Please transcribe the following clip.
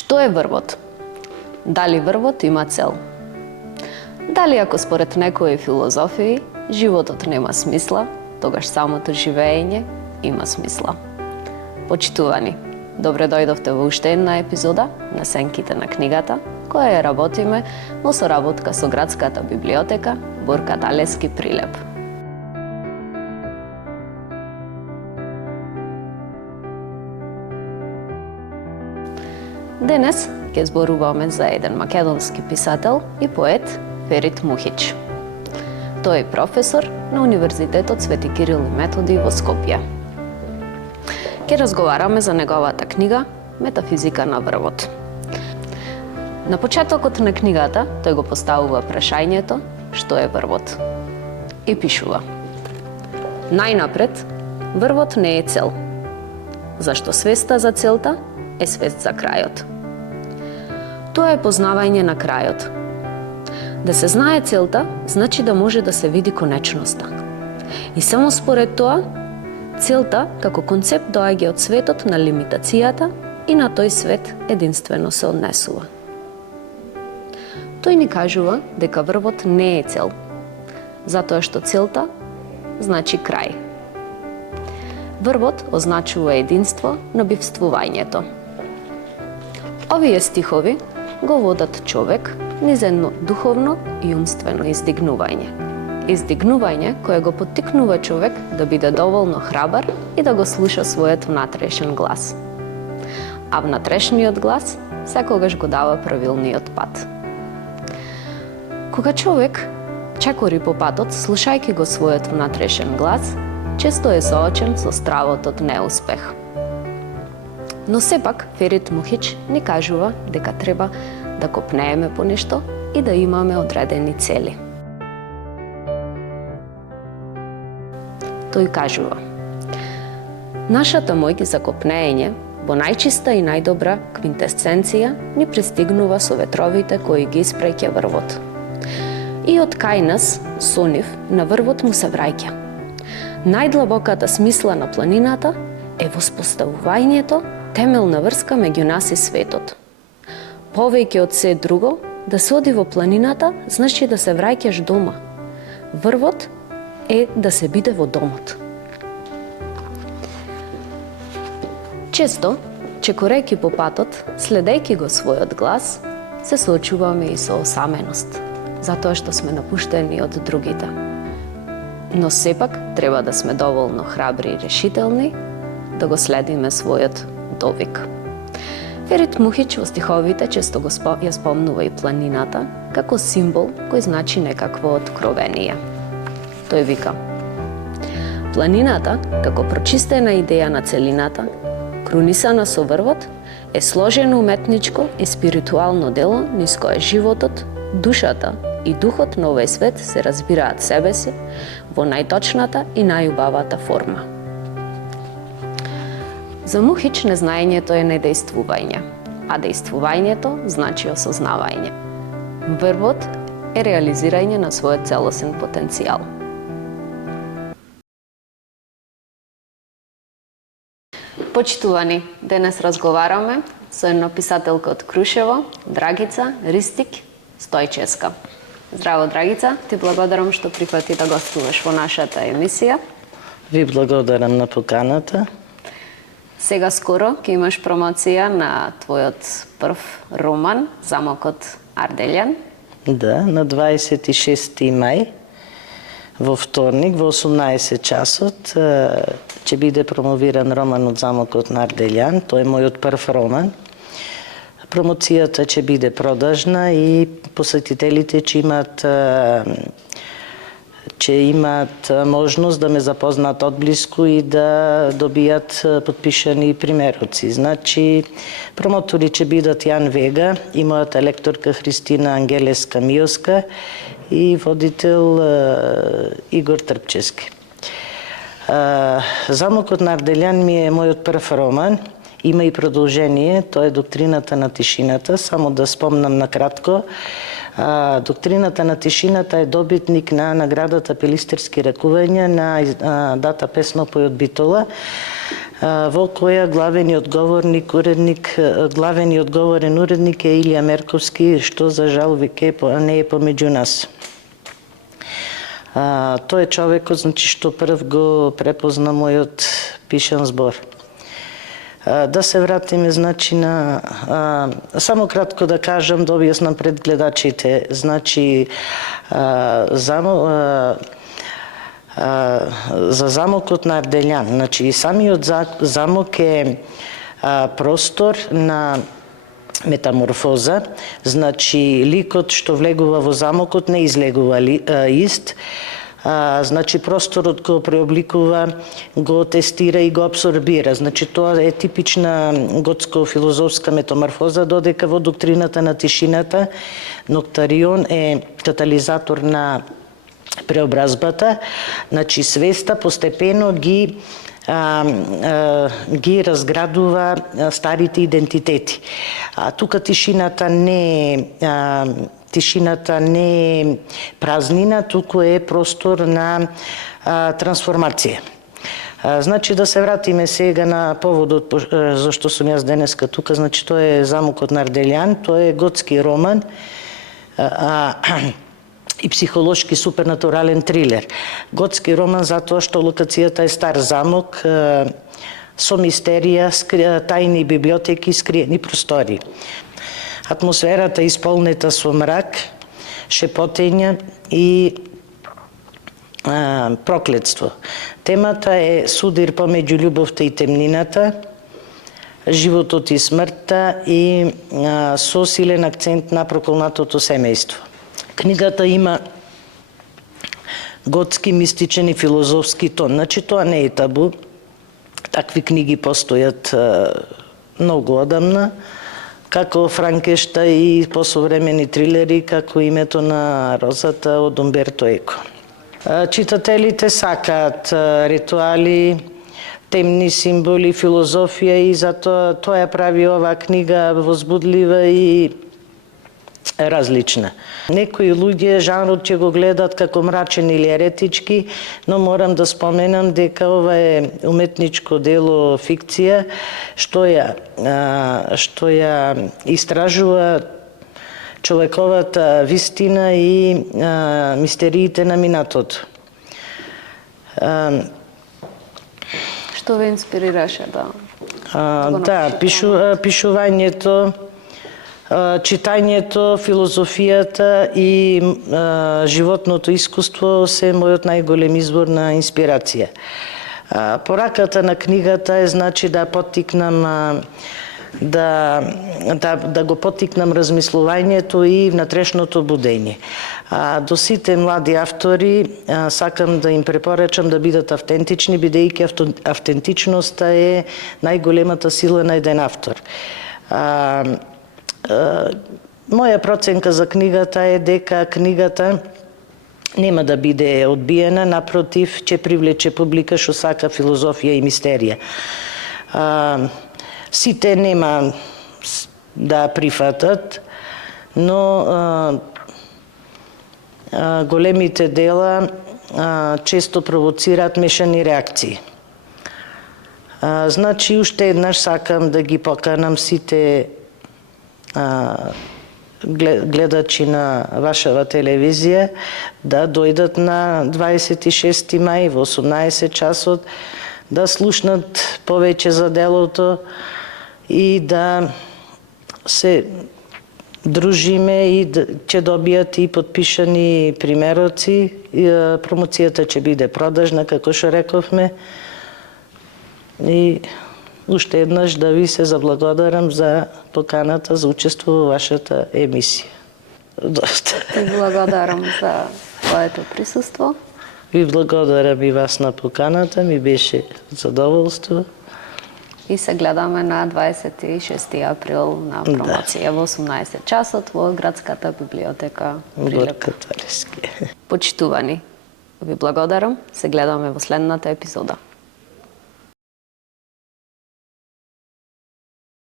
Што е врвот? Дали врвот има цел? Дали ако според некои филозофии животот нема смисла, тогаш самото живење има смисла? Почитувани, добре дојдовте во уште една епизода на Сенките на книгата, која ја работиме во соработка со Градската библиотека Борка Талевски Прилеп. Денес ќе зборуваме за еден македонски писател и поет Ферит Мухич. Тој е професор на Универзитетот Свети Кирил и Методи во Скопје. Ќе разговараме за неговата книга Метафизика на врвот. На почетокот на книгата тој го поставува прашањето што е врвот. И пишува: најнапред, врвот не е цел, зашто свеста за целта е свест за крајот. Тоа е познавање на крајот. Да се знае целта, значи да може да се види конечноста. И само според тоа, целта како концепт доаѓа од светот на лимитацијата и на тој свет единствено се однесува. Тој ни кажува дека врвот не е цел, затоа што целта значи крај. Врвот означува единство на бивствувањето. Овие стихови го водат човек низ едно духовно и умствено издигнување. Издигнување кое го поттикнува човек да биде доволно храбар и да го слуша својот внатрешен глас. А внатрешниот глас секогаш го дава правилниот пат. Кога човек чекори по патот, слушајќи го својот внатрешен глас, често е соочен со стравот од неуспех. Но сепак Ферит Мухич ни кажува дека треба да копнееме по нешто и да имаме одредени цели. Тој кажува: нашата моќ за копнеење во најчиста и најдобра квинтесценција ни пристигнува со ветровите кои ги испреќа врвот. И од кај нас, со нив, на врвот му се враќа. Најдлабоката смисла на планината е воспоставувањето темелна врска меѓу нас и светот. Повеќе од се друго, да се оди во планината значи да се враќаш дома. Врвот е да се биде во домот. Често, чекорејќи по патот, следејќи го својот глас, се соочуваме и со осаменост, затоа што сме напуштени од другите. Но сепак треба да сме доволно храбри и решителни да го следиме својот довик. Ферит Мухич во стиховите често ја спомнува и планината како символ кој значи некакво откровение. Тој вика: планината, како прочистена идеја на целината, крунисана со врвот, е сложено уметничко и спиритуално дело низ кое животот, душата и духот на овој свет се разбираат себе си во најточната и најубавата форма. За Мухич незнаењето е недејствување, а дејствувањето значи осознавање. Врвот е реализирање на својот целосен потенцијал. Почитувани, денес разговараме со една писателка од Крушево, Драгица Ристик Стојчевска. Здраво, Драгица, ти благодарам што прифати да гостуваш во нашата емисија. Ви благодарам на поканата. Сега скоро ќе имаш промоција на твојот прв роман, Замокот Арделјан. Да, на 26 мај, во вторник, во 18 часот, ќе биде промовиран романот Замокот на Арделјан. Тој е мојот прв роман. Промоцијата ќе биде продажна и посетителите ќе имаат можност да ме запознаат одблиску и да добијат потпишани примероци. Значи, промотори ќе бидат Јан Вега и мојата лекторка Христина Ангелеска Миоска и водител Игор Трпчевски. Замокот на Арделјан ми е мојот прв роман. Има и продолжение, тоа е Доктрината на тишината. Само да спомнам накратко. Доктрината на тишината е добитник на наградата Пелистерски ракувања на дата Песнопој од Битола. во која главен и одговорен уредник е Илија Мерковски, што за жал веќе не е помеѓу нас. Тој е човекот, значи, што прв го препозна мојот пишан збор. Да се вратиме, значи, на... само кратко да кажам, да објаснам пред гледачите, значи, за замокот на Арделјан. Значи, самиот замок е простор на метаморфоза, значи ликот што влегува во замокот не излегува ист, значи просторот го преобликува, го тестира и го абсорбира. Значи тоа е типична готско-филозофска метаморфоза, додека во доктрината на тишината Ноктарион е катализатор на преобразбата, значи свеста постепено ги разградува старите идентитети. Тука тишината не е празнина, туку е простор на трансформација. Значи да се вратиме сега на поводот зашто сум јас денеска тука, значи тоа е Замокот на Арделјан, тоа е готски роман и психолошки супернатурален трилер. Готски роман затоа што локацијата е стар замок со мистерија, тајни библиотеки, скриени простори. Атмосферата е исполнета со мрак, шепотења и проклетство. Темата е судир помеѓу љубовта и темнината, животот и смртта и со силен акцент на проколнатото семејство. Книгата има готски, мистичен и филозофски тон. Значи, тоа не е табу. Такви книги постојат многу одамна, како Франкешта и посовремени трилери, како Името на розата од Умберто Еко. Читателите сакаат ритуали, темни символи, филозофија и затоа тоа ја прави оваа книга возбудлива и различна. Некои луѓе жанрот ќе го гледат како мрачен или еретички, но морам да споменам дека ова е уметничко дело, фикција, што ја истражува човековата вистина и мистериите на минатото. Што ве инспирираше да пишувањето, читањето, филозофијата и животното искуство се мојот најголем извор на инспирација. Пораката на книгата е, значи, да поттикнам да го поттикнам размислувањето и внатрешното будење. До сите млади автори сакам да им препорачам да бидат автентични, бидејќи автентичноста е најголемата сила на еден автор. Моја проценка за книгата е дека книгата нема да биде одбиена, напротив, ќе привлече публика што сака филозофија и мистерија. Сите нема да прифатат, но големите дела често провоцираат мешани реакции. Значи, уште еднаш сакам да ги поканам сите гледачи на вашава телевизија да дојдат на 26 мај во 18 часот, да слушнат повеќе за делото и да се дружиме и ќе добијат и подпишани примероци. Промоцијата ќе биде продажна, како што рековме. И уште еднаш да ви се заблагодарам за поканата за учество во вашата емисија. Ти благодарам за твоето присуство. Ви благодарам и вас на поканата, ми беше задоволство. И се гледаме на 26 април на промоција во 18 часот во Градската библиотека Прилеп. Почитувани, ви благодарам, се гледаме во следната епизода.